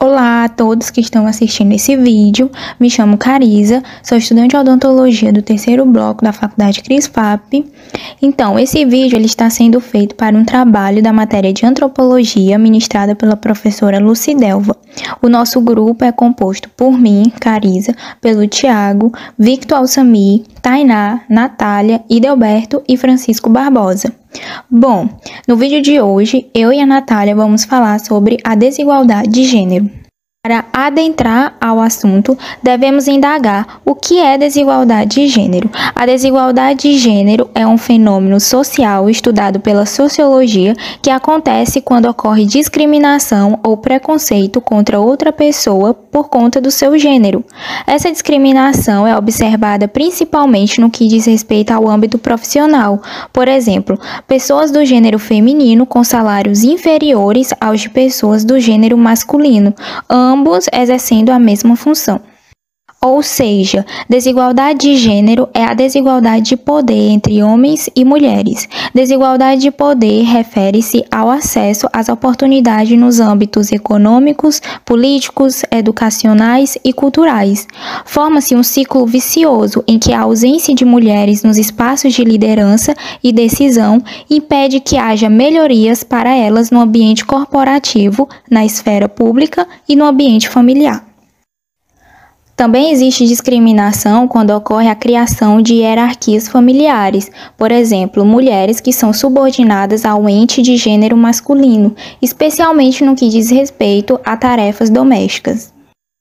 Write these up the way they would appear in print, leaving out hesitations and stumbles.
Olá a todos que estão assistindo esse vídeo, me chamo Carisa, sou estudante de odontologia do terceiro bloco da Faculdade CRISFAP. Então, esse vídeo ele está sendo feito para um trabalho da matéria de antropologia ministrada pela professora Lucidelva. O nosso grupo é composto por mim, Carisa, pelo Tiago, Victor Alsamir, Tainá, Natália, Idelberto e Francisco Barbosa. Bom, no vídeo de hoje, eu e a Natália vamos falar sobre a desigualdade de gênero. Para adentrar ao assunto, devemos indagar o que é desigualdade de gênero. A desigualdade de gênero é um fenômeno social estudado pela sociologia que acontece quando ocorre discriminação ou preconceito contra outra pessoa por conta do seu gênero. Essa discriminação é observada principalmente no que diz respeito ao âmbito profissional. Por exemplo, pessoas do gênero feminino com salários inferiores aos de pessoas do gênero masculino, ambos exercendo a mesma função. Ou seja, desigualdade de gênero é a desigualdade de poder entre homens e mulheres. Desigualdade de poder refere-se ao acesso às oportunidades nos âmbitos econômicos, políticos, educacionais e culturais. Forma-se um ciclo vicioso em que a ausência de mulheres nos espaços de liderança e decisão impede que haja melhorias para elas no ambiente corporativo, na esfera pública e no ambiente familiar. Também existe discriminação quando ocorre a criação de hierarquias familiares, por exemplo, mulheres que são subordinadas ao ente de gênero masculino, especialmente no que diz respeito a tarefas domésticas.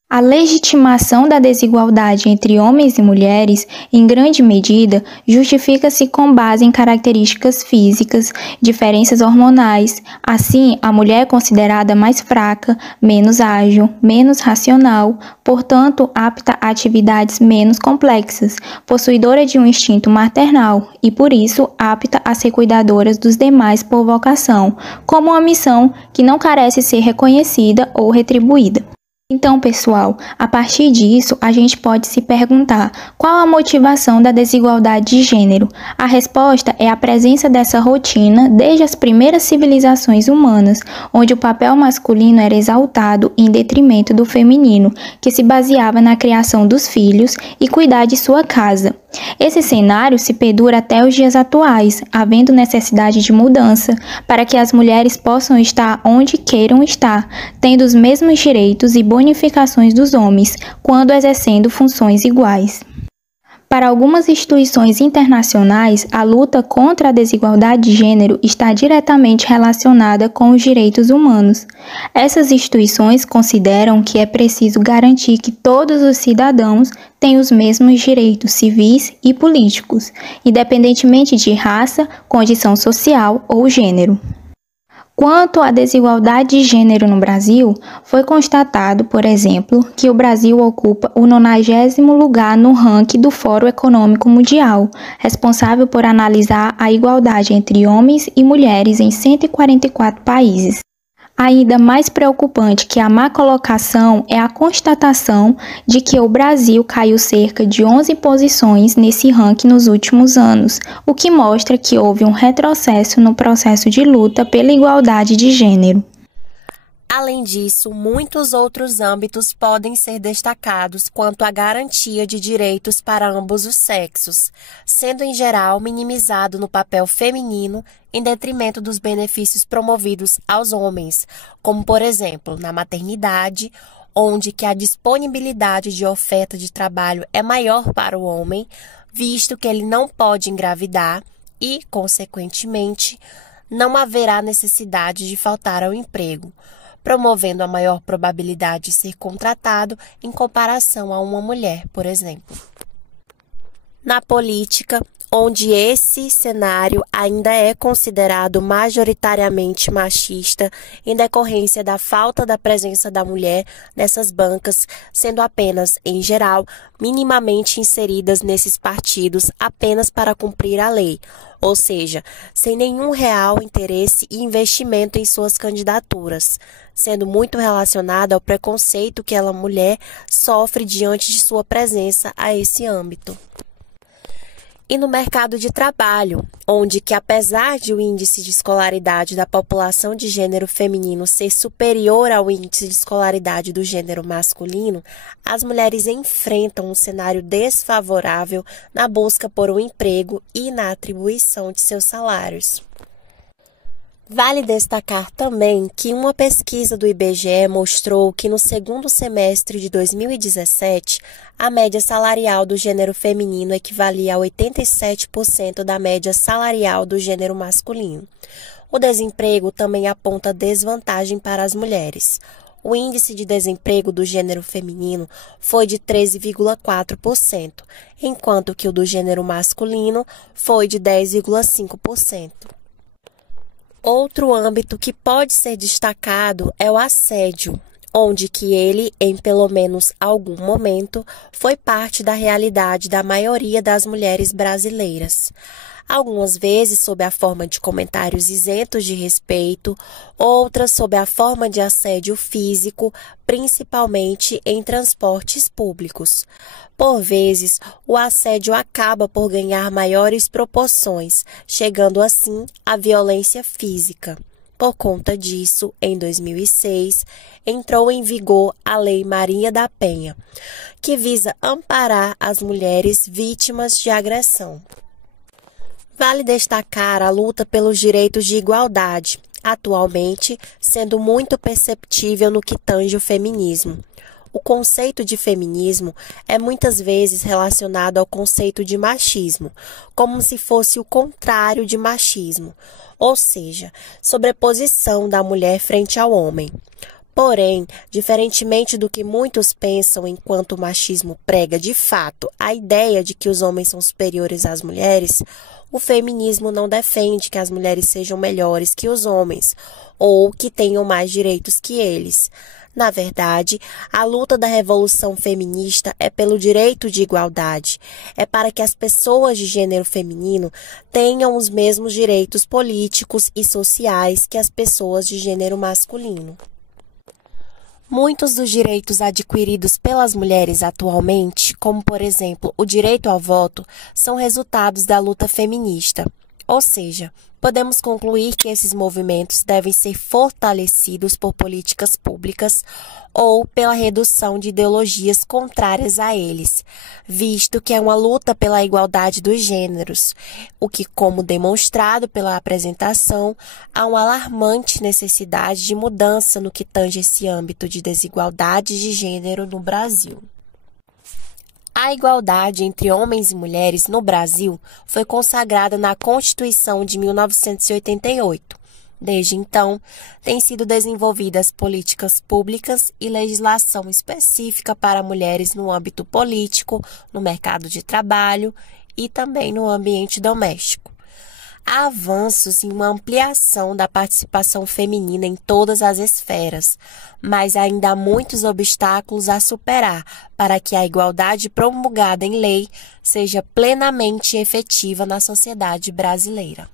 A legitimação da desigualdade entre homens e mulheres, em grande medida, justifica-se com base em características físicas, diferenças hormonais. Assim, a mulher é considerada mais fraca, menos ágil, menos racional, portanto, apta a atividades menos complexas, possuidora de um instinto maternal e, por isso, apta a ser cuidadora dos demais por vocação, como uma missão que não carece ser reconhecida ou retribuída. Então, pessoal, a partir disso, a gente pode se perguntar qual a motivação da desigualdade de gênero. A resposta é a presença dessa rotina desde as primeiras civilizações humanas, onde o papel masculino era exaltado em detrimento do feminino, que se baseava na criação dos filhos e cuidar de sua casa. Esse cenário se perdura até os dias atuais, havendo necessidade de mudança para que as mulheres possam estar onde queiram estar, tendo os mesmos direitos e bonificações dos homens, quando exercendo funções iguais. Para algumas instituições internacionais, a luta contra a desigualdade de gênero está diretamente relacionada com os direitos humanos. Essas instituições consideram que é preciso garantir que todos os cidadãos têm os mesmos direitos civis e políticos, independentemente de raça, condição social ou gênero. Quanto à desigualdade de gênero no Brasil, foi constatado, por exemplo, que o Brasil ocupa o 90º lugar no ranking do Fórum Econômico Mundial, responsável por analisar a igualdade entre homens e mulheres em 144 países. Ainda mais preocupante que a má colocação é a constatação de que o Brasil caiu cerca de 11 posições nesse ranking nos últimos anos, o que mostra que houve um retrocesso no processo de luta pela igualdade de gênero. Além disso, muitos outros âmbitos podem ser destacados quanto à garantia de direitos para ambos os sexos, sendo em geral minimizado no papel feminino em detrimento dos benefícios promovidos aos homens, como por exemplo na maternidade, onde que a disponibilidade de oferta de trabalho é maior para o homem, visto que ele não pode engravidar e, consequentemente, não haverá necessidade de faltar ao emprego, promovendo a maior probabilidade de ser contratado em comparação a uma mulher, por exemplo. Na política, onde esse cenário ainda é considerado majoritariamente machista em decorrência da falta da presença da mulher nessas bancas, sendo apenas, em geral, minimamente inseridas nesses partidos apenas para cumprir a lei, ou seja, sem nenhum real interesse e investimento em suas candidaturas, sendo muito relacionada ao preconceito que a mulher sofre diante de sua presença a esse âmbito. E no mercado de trabalho, onde que apesar de o índice de escolaridade da população de gênero feminino ser superior ao índice de escolaridade do gênero masculino, as mulheres enfrentam um cenário desfavorável na busca por um emprego e na atribuição de seus salários. Vale destacar também que uma pesquisa do IBGE mostrou que no segundo semestre de 2017, a média salarial do gênero feminino equivalia a 87% da média salarial do gênero masculino. O desemprego também aponta desvantagem para as mulheres. O índice de desemprego do gênero feminino foi de 13,4%, enquanto que o do gênero masculino foi de 10,5%. Outro âmbito que pode ser destacado é o assédio, onde que ele, em pelo menos algum momento, foi parte da realidade da maioria das mulheres brasileiras. Algumas vezes sob a forma de comentários isentos de respeito, outras sob a forma de assédio físico, principalmente em transportes públicos. Por vezes, o assédio acaba por ganhar maiores proporções, chegando assim à violência física. Por conta disso, em 2006, entrou em vigor a Lei Maria da Penha, que visa amparar as mulheres vítimas de agressão. Vale destacar a luta pelos direitos de igualdade, atualmente sendo muito perceptível no que tange o feminismo. O conceito de feminismo é muitas vezes relacionado ao conceito de machismo, como se fosse o contrário de machismo, ou seja, sobreposição da mulher frente ao homem. Porém, diferentemente do que muitos pensam enquanto o machismo prega de fato a ideia de que os homens são superiores às mulheres, o feminismo não defende que as mulheres sejam melhores que os homens ou que tenham mais direitos que eles. Na verdade, a luta da revolução feminista é pelo direito de igualdade. É para que as pessoas de gênero feminino tenham os mesmos direitos políticos e sociais que as pessoas de gênero masculino. Muitos dos direitos adquiridos pelas mulheres atualmente, como por exemplo o direito ao voto, são resultados da luta feminista. Ou seja, podemos concluir que esses movimentos devem ser fortalecidos por políticas públicas ou pela redução de ideologias contrárias a eles, visto que é uma luta pela igualdade dos gêneros, o que, como demonstrado pela apresentação, há uma alarmante necessidade de mudança no que tange esse âmbito de desigualdade de gênero no Brasil. A igualdade entre homens e mulheres no Brasil foi consagrada na Constituição de 1988. Desde então, têm sido desenvolvidas políticas públicas e legislação específica para mulheres no âmbito político, no mercado de trabalho e também no ambiente doméstico. Há avanços em uma ampliação da participação feminina em todas as esferas, mas ainda há muitos obstáculos a superar para que a igualdade promulgada em lei seja plenamente efetiva na sociedade brasileira.